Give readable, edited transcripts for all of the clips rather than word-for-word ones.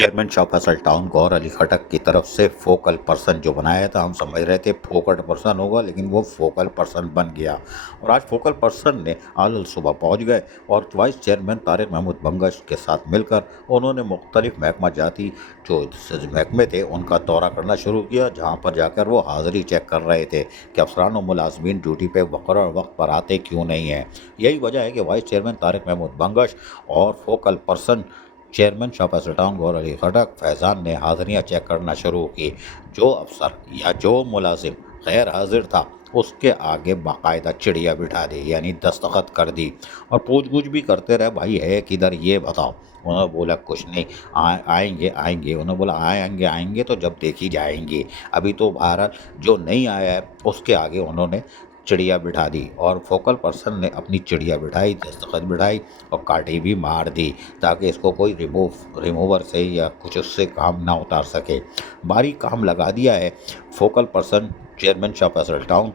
Chairman Shah Faisal town Gaur Ali खटक की तरफ से फोकल पर्सन जो बनाया था, हम समझ रहे थे फोकट पर्सन होगा, लेकिन वो फोकल पर्सन बन गया। और आज फोकल पर्सन ने आल सुबह पहुंच गए और वाइस चेयरमैन तारिक महमूद बंगश के साथ मिलकर उन्होंने मुख्तलिफ महकमा जाती जो महकमे थे उनका दौरा करना शुरू किया, जहाँ पर जाकर वो हाज़िरी चेक कर रहे थे कि अफसरान और मुलाजमीन ड्यूटी पे मुकर्रर वक्त पर आते क्यों नहीं हैं। यही वजह है कि वाइस चेयरमैन तारिक महमूद बंगश और focal person chairman Shah Faisal town Gaur Ali Khattak Faizan ने हाज़िरियाँ चेक करना शुरू की। जो अफसर या जो मुलाजिम गैर हाजिर था उसके आगे बाकायदा चिड़िया बिठा दी, यानी दस्तखत कर दी और पूछ गुछ भी करते रहे, भाई है किधर ये बताओ। उन्होंने बोला कुछ नहीं, आएंगे आएंगे। उन्होंने बोला आएंगे आएंगे तो जब देखी जाएंगी, अभी तो भारत जो नहीं आया है उसके आगे उन्होंने चिड़िया बिठा दी। और फोकल पर्सन ने अपनी चिड़िया बिठाई, दस्तखत बिठाई और काटी भी मार दी ताकि इसको कोई रिमूवर से या कुछ उससे काम ना उतार सके। बारीक काम लगा दिया है focal person chairman Shah Faisal town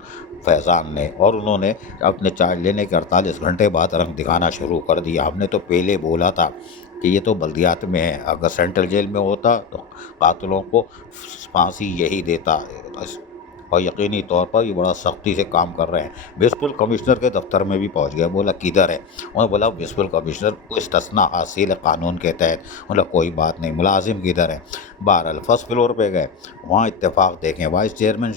Faizan ने, और उन्होंने अपने चार्ज लेने के 48 घंटे बाद रंग दिखाना शुरू कर दिया। हमने तो पहले बोला था कि ये तो बल्दियात में है, अगर सेंट्रल जेल में होता तो कातिलों को फांसी यही देता, और यकीनी तौर पर ये बड़ा सख्ती से काम कर रहे हैं। म्यूनसिपल कमिश्नर के दफ्तर में भी पहुंच गया, बोला किधर है। उन्होंने बोला म्यूनसिपल कमिश्नर को इस्तिस्ना हासिल है कानून के तहत। बोला कोई बात नहीं, मुलाजिम किधर है। बहरहाल फर्स्ट फ्लोर पे गए, वहाँ इत्तेफाक देखें vice chairman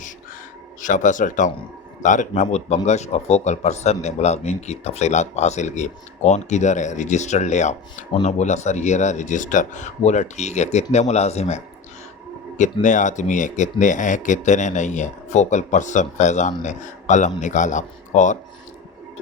Shah Faisal town Tariq Mahmood Bangash और फोकल पर्सन ने मुलाजमीन की तफसीलात हासिल की। कौन किधर है, रजिस्टर ले आओ। उन्होंने बोला सर ये रहा रजिस्टर। बोला ठीक है, कितने मुलाजिम हैं, कितने आदमी हैं, कितने हैं कितने नहीं हैं। फोकल पर्सन फैज़ान ने कलम निकाला और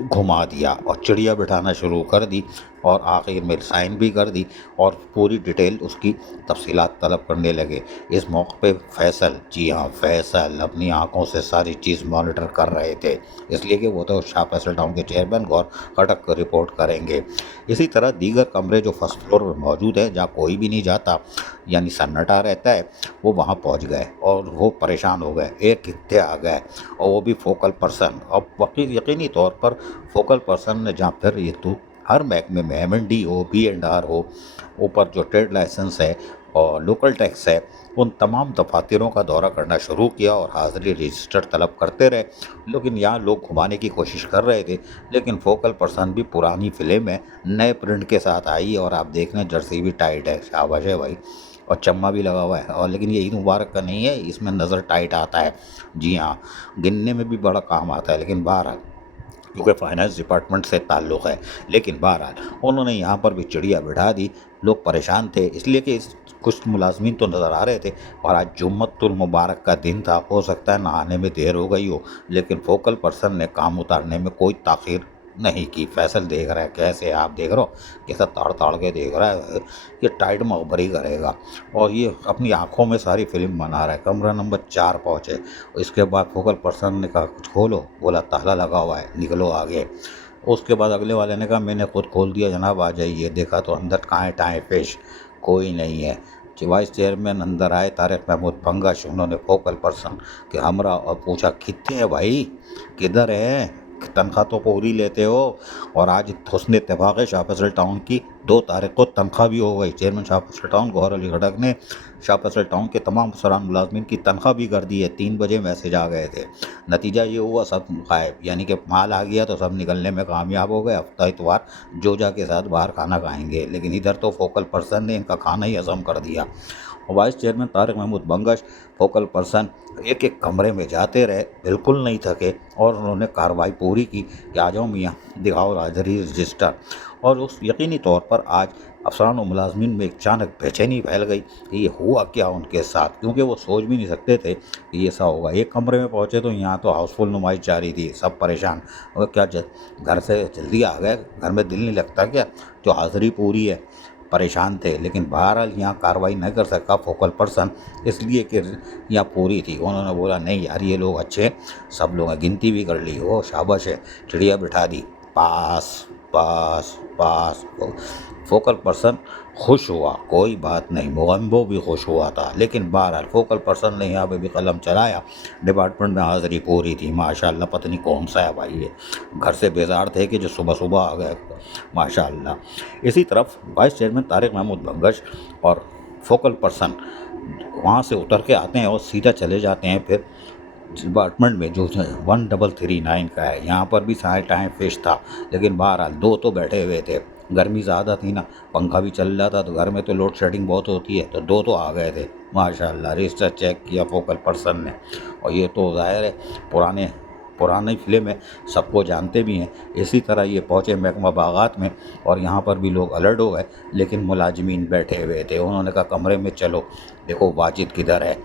घुमा दिया और चिड़िया बिठाना शुरू कर दी और आखिर में साइन भी कर दी और पूरी डिटेल उसकी तफसीलात तलब करने लगे। इस मौके पे फैसल, जी हाँ फैसल, अपनी आंखों से सारी चीज़ मॉनिटर कर रहे थे, इसलिए कि वो तो शाह फैसल टाउन के चेयरमैन गौर खटक को रिपोर्ट करेंगे। इसी तरह दीगर कमरे जो फर्स्ट फ्लोर में मौजूद है, जहाँ कोई भी नहीं जाता यानी सन्नाटा रहता है, वो वहाँ पहुँच गए और वो परेशान हो गए, एक कितने आ गए, और वो भी फोकल पर्सन। अब वकील यकीनी तौर पर फोकल पर्सन ने जहाँ फिर ये तो हर महकमे में M&D हो, B&R हो, ऊपर जो ट्रेड लाइसेंस है और लोकल टैक्स है, उन तमाम दफातरों का दौरा करना शुरू किया और हाज़िरी रजिस्टर तलब करते रहे। लेकिन यहाँ लोग घुमाने की कोशिश कर रहे थे, लेकिन फोकल पर्सन भी पुरानी फिल्म है, नए प्रिंट के साथ आई और आप देख रहे हैं जर्सी भी टाइट है, शाबाश है भाई, और चम्मा भी लगा हुआ है। और लेकिन ये ईद मुबारक का नहीं है, इसमें नज़र टाइट आता है। जी हाँ, गिनने में भी बड़ा काम आता है, लेकिन बहरहाल क्योंकि फाइनेंस डिपार्टमेंट से ताल्लुक़ है। लेकिन बहरहाल उन्होंने यहाँ पर भी चिड़िया बिठा दी। लोग परेशान थे इसलिए कि कुछ मुलाजमीन तो नज़र आ रहे थे और आज जुम्मतुल मुबारक का दिन था, हो सकता है नहाने में देर हो गई हो, लेकिन फोकल पर्सन ने काम उतारने में कोई ताख़ीर नहीं की। फैसल देख रहा है, कैसे आप देख रहे हो कैसा ताड़ ताड़ के देख रहा है, ये टाइट मखबरी करेगा और ये अपनी आंखों में सारी फिल्म बना रहा है। कमरा नंबर 4 पहुँचे, इसके बाद फोकल पर्सन ने कहा कुछ खोलो, बोला ताला लगा हुआ है, निकलो आगे। उसके बाद अगले वाले ने कहा मैंने खुद खोल दिया जनाब, आ जाइए। देखा तो अंदर कहाँ टाएँ पेश, कोई नहीं है। वाइस चेयरमैन अंदर आए तारिक महमूद बंगश, उन्होंने फोकल पर्सन के हमरा और पूछा कितने हैं भाई, किधर है, तनख्वाह तो पूरी लेते हो। और आज हुस्न इत्तेफाक है, शाह फैसल टाउन की 2 तारीख को तनख्वाह भी हो गई। चेयरमैन शाह फैसल टाउन गौर अली खटक ने शाह फैसल टाउन के तमाम अफसरान मुलाजमीन की तनख्वाह भी कर दी है। 3 बजे मैसेज आ गए थे, नतीजा ये हुआ सब गायब, यानी कि माल आ गया तो सब निकलने में कामयाब हो गए। हफ्ता इतवार जोजा के साथ बाहर खाना खाएंगे, लेकिन इधर तो फोकल पर्सन ने इनका खाना ही हजम कर दिया। Vice chairman Tariq Mahmood Bangash focal person एक एक कमरे में जाते रहे, बिल्कुल नहीं थके और उन्होंने कार्रवाई पूरी की कि आ जाओ मियाँ, दिखाओ हाज़िरी रजिस्टर। और उस यकीनी तौर पर आज अफसरान और मुलाजमीन में अचानक बेचैनी फैल गई कि ये हुआ क्या उनके साथ, क्योंकि वो सोच भी नहीं सकते थे कि ये ऐसा होगा। एक कमरे में पहुँचे तो यहाँ तो हाउसफुल नुमाइश जारी थी, सब परेशान। और क्या घर से जल्दी आ गए, घर में दिल नहीं लगता क्या, जो हाज़िरी पूरी है, परेशान थे। लेकिन बहरहाल यहाँ कार्रवाई नहीं कर सका फोकल पर्सन, इसलिए कि यहाँ पूरी थी। उन्होंने बोला नहीं यार ये लोग अच्छे, सब लोग गिनती भी कर ली, हो शाबाश है, चिड़िया बिठा दी, पास पास पास। फोकल पर्सन खुश हुआ, कोई बात नहीं, मुगम्बो भी खुश हुआ था। लेकिन बहरहाल फोकल पर्सन ने यहाँ पे भी कलम चलाया, डिपार्टमेंट में हाज़िरी पूरी थी। माशाल्लाह, पता नहीं कौन सा है भाई ये, घर से बेजार थे कि जो सुबह सुबह आ गए, माशाल्लाह। इसी तरफ वाइस चेयरमैन तारिक महमूद बंगश और फोकल पर्सन वहाँ से उतर के आते हैं और सीधा चले जाते हैं फिर डिपार्टमेंट में जो 1339 का है। यहाँ पर भी सारे टाइम फिश था, लेकिन बहरहाल दो तो बैठे हुए थे। गर्मी ज़्यादा थी ना, पंखा भी चल रहा था, तो घर में तो लोड शेडिंग बहुत होती है, तो दो तो आ गए थे माशाल्लाह। रजिस्टर चेक किया फोकल पर्सन ने, और ये तो ज़ाहिर है पुरानी फिल्म है, सबको जानते भी हैं। इसी तरह ये पहुँचे महकमा बागात में, और यहाँ पर भी लोग अलर्ट हो गए, लेकिन मुलाजिमीन बैठे हुए थे। उन्होंने कहा कमरे में चलो, देखो वाजिद किधर है,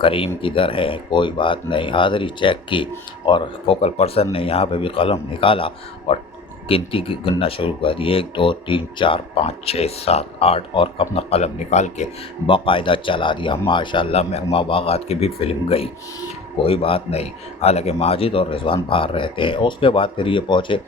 करीम किधर है, कोई बात नहीं। हाज़िरी चेक की, और फोकल पर्सन ने यहाँ पे भी कलम निकाला और गिनती की गिनना शुरू कर दी। 1 2 3 4 5 6 7 8, और अपना कलम निकाल के बाकायदा चला दिया। माशाल्लाह महकमा बागात की भी फिल्म गई, कोई बात नहीं। हालांकि माजिद और रिजवान बाहर रहते हैं। उसके बाद फिर ये पहुँचे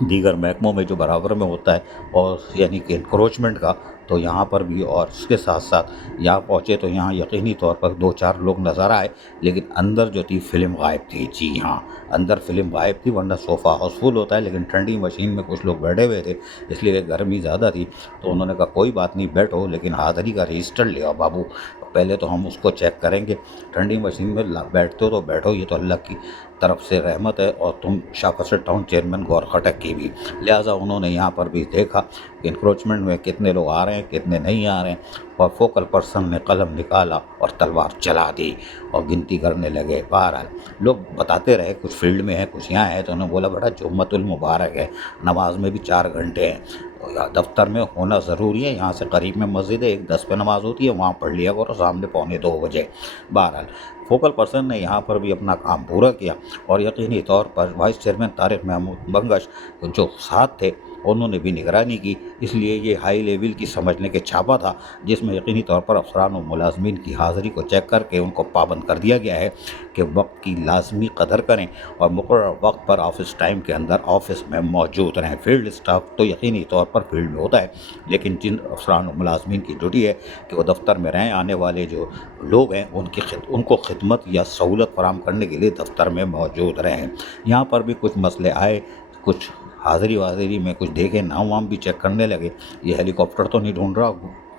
दीगर महकमों में जो बराबर में होता है, और यानी कि इंक्रोचमेंट का, तो यहाँ पर भी। और उसके साथ साथ यहाँ पहुँचे तो यहाँ यकीनी तौर पर 2-4 लोग नज़र आए, लेकिन अंदर जो थी फिल्म गायब थी। जी हाँ, अंदर फिल्म गायब थी, वरना सोफ़ा हाउसफुल होता है, लेकिन ठंडी मशीन में कुछ लोग बैठे हुए थे, इसलिए गर्मी ज़्यादा थी। तो उन्होंने कहा कोई बात नहीं, बैठो, लेकिन हाज़िरी का रजिस्टर ले आओ बाबू, पहले तो हम उसको चेक करेंगे। ठंडी मशीन में बैठते हो तो बैठो, ये तो अल्लाह की तरफ से रहमत है, और तुम शाफासद टाउन चेयरमैन गौर खटक की भी। लिहाजा उन्होंने यहाँ पर भी देखा कि इंक्रोचमेंट में कितने लोग आ रहे हैं, कितने नहीं आ रहे हैं, और फोकल पर्सन ने कलम निकाला और तलवार चला दी और गिनती करने लगे। बहरहाल लोग बताते रहे, कुछ फील्ड में है, कुछ यहाँ है, तो उन्होंने बोला बेटा जुम्मतुल मुबारक है, नमाज में भी 4 घंटे हैं, तो दफ्तर में होना ज़रूरी है। यहाँ से करीब में मस्जिद है, 1:10 पे नमाज होती है, वहाँ पढ़ लिया करो, सामने 1:45 बजे। बहरहाल फोकल पर्सन ने यहाँ पर भी अपना काम पूरा किया, और यकीनी तौर पर वाइस चेयरमैन तारिक महमूद बंगश जो साथ थे, उन्होंने भी निगरानी की। इसलिए ये हाई लेवल की समझने के छापा था, जिसमें यकीनी तौर पर अफसरान और मुलाजमीन की हाज़िरी को चेक करके उनको पाबंद कर दिया गया है कि वक्त की लाजमी कदर करें और मुकर्रर वक्त पर ऑफिस टाइम के अंदर ऑफिस में मौजूद रहें। फील्ड स्टाफ तो यकीनी तौर पर फील्ड में होता है, लेकिन जिन अफसरान और मुलाजमीन की ड्यूटी है कि वो दफ्तर में रहें, आने वाले जो लोग हैं उनको खिदमत या सहूलत फराहम करने के लिए दफ्तर में मौजूद रहें। यहाँ पर भी कुछ मसले आए, कुछ हाज़िरी वाज़िरी में कुछ देखे, नाम वाम भी चेक करने लगे, ये हेलीकॉप्टर तो नहीं ढूंढ रहा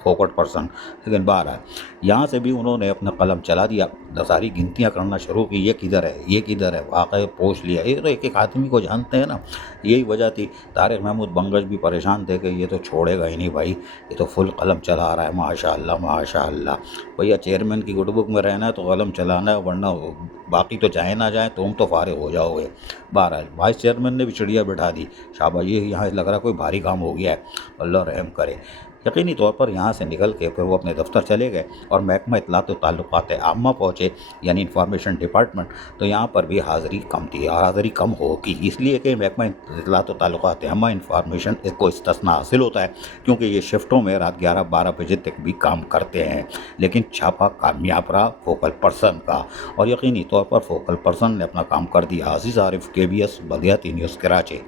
फोकट पर्सन, लेकिन बहरहाल यहाँ से भी उन्होंने अपना कलम चला दिया, सारी गिनतियाँ करना शुरू की, ये किधर है, ये किधर है, वाकई पूछ लिया। ये तो एक एक आदमी को जानते हैं ना, यही वजह थी। तारिक महमूद बंगश भी परेशान थे कि ये तो छोड़ेगा ही नहीं भाई, ये तो फुल कलम चला रहा है, माशाअल्लाह माशाअल्लाह। भैया चेयरमैन की गुडबुक में रहना है तो कलम चलाना है, वरना बाकी तो चाहे ना जाए, तुम तो फारिग हो जाओगे। बहरहाल वाइस चेयरमैन ने भी चिड़िया बिठा दी, शाबाश, ये यहाँ लग रहा कोई भारी काम हो गया है, अल्लाह रहम करे। यकीनी तौर पर यहाँ से निकल के फिर वो अपने दफ्तर चले गए और महकमा इत्तलात व ताल्लुकात आम्मा पहुँचे, यानी इंफॉर्मेशन डिपार्टमेंट। तो यहाँ पर भी हाज़िरी कम थी, और हाज़िरी कम होगी इसलिए कि महकमा इत्तलात व ताल्लुकात आम्मा इंफॉर्मेशन को इस्तिस्ना हासिल होता है, क्योंकि ये शिफ्टों में रात 11-12 बजे तक भी काम करते हैं। लेकिन छापा कामयाब रहा फोकल पर्सन का, और यकीनी तौर पर फोकल पर्सन ने अपना काम कर दिया। अज़ीज़ आरिफ, KBS बदियाती न्यूज़, कराची।